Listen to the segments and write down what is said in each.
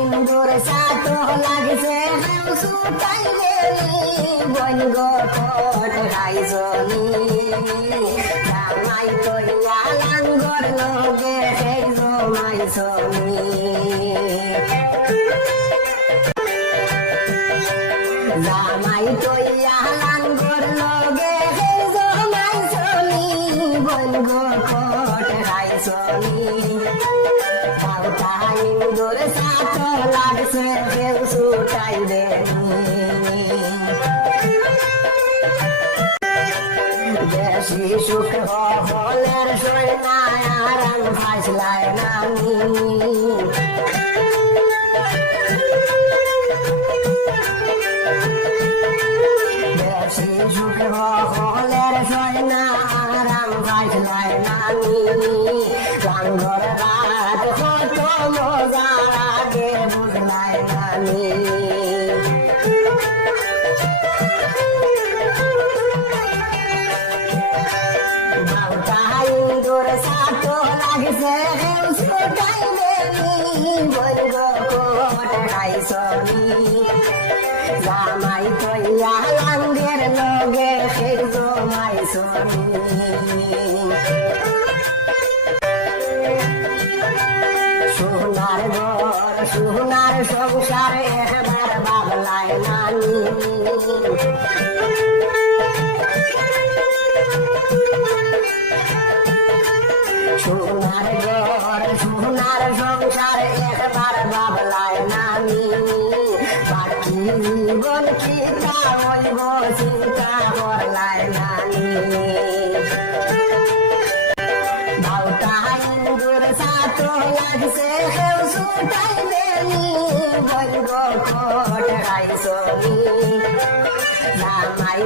ইন্দুর সাত লাগছে সুতাই বন গো কোট রাইজনি। জামাই কইয়া লাঙ্গর লগে সেই জমাই ইন্দুর সাত লাগছে কেউ সুটাই বেশি সুখ হলের সৈনা আরাম ফাইসলায় নামি। বেশি সুখ হলের সৈনা আরাম ফাইসলায় নামি। গাঙ্গর জামাই কইয়া লাঙ্গের লগে সেই জমাই সনি সোনার সংসার একবার বাবলায় নানি। সোনার ঘর, সোনার সংসার একবার বাবলায় নামি বাকি জীবন নানি। লাগছে কেউ সুটাই দেনি বলব কোট রাইসনি জামাই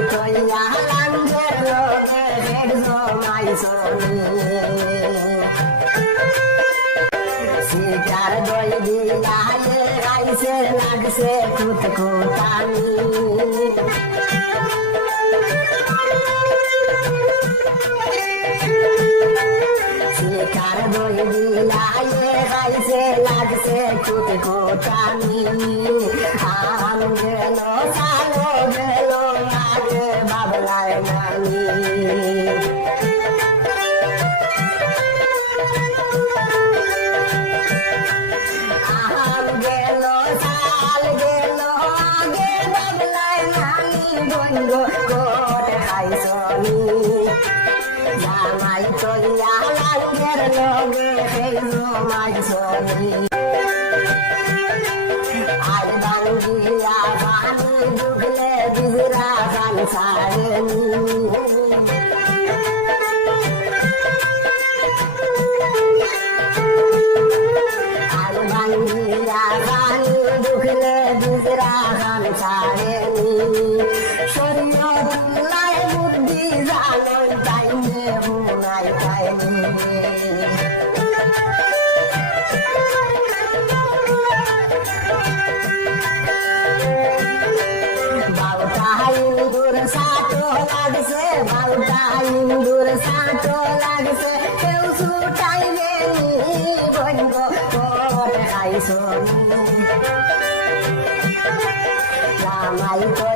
বিলায়ে খাইছে লাগছে চোখ কোটানি আম গেল সালো গেল আগে বাবলায় মানি আম গেল সাল গেল আগে বাবলায় মানি বন্ধ লগে জমাই চলি আর বাঙ্গিয়া পানি ডুবলে বিজরা গান সারেনি আর বাঙ্গিয়া পানি ডুবলে বিজরা গান সারেনি শরীর ಕಲ್ಪಾ